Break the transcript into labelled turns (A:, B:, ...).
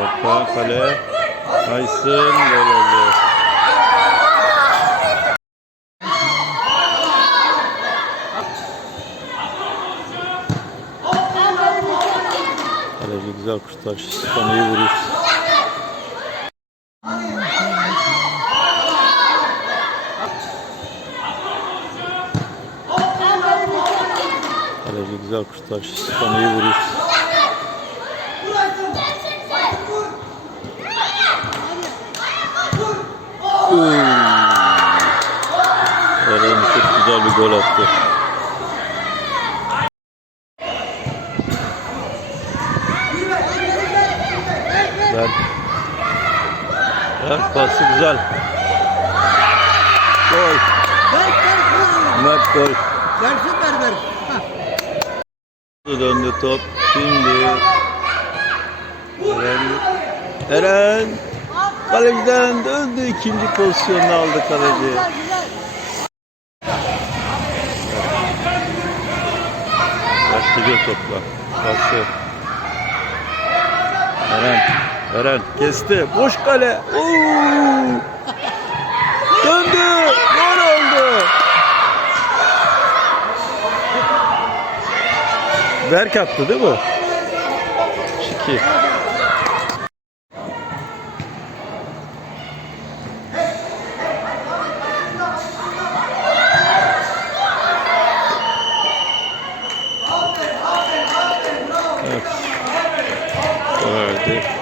A: Orta kale. Aysun gol oldu. Kaleci güzel kurtarış. Son iyi vuruş. Kaleci güzel kurtarış. Son iyi vuruş. Eren çok güzel bir gol attı. Ver. Ver pası güzel. Gol. Mert gol.
B: Versin ver ver.
A: Döndü top. Şimdi. Eren. Eren. Kaleciden döndü. ikinci pozisyonunu aldı kaleci. Başlayacak topla. Pası. Eren. Eren kesti. Boş kale. Oo! Döndü. Gol oldu. Berk attı değil mi? Şiki. Thank you.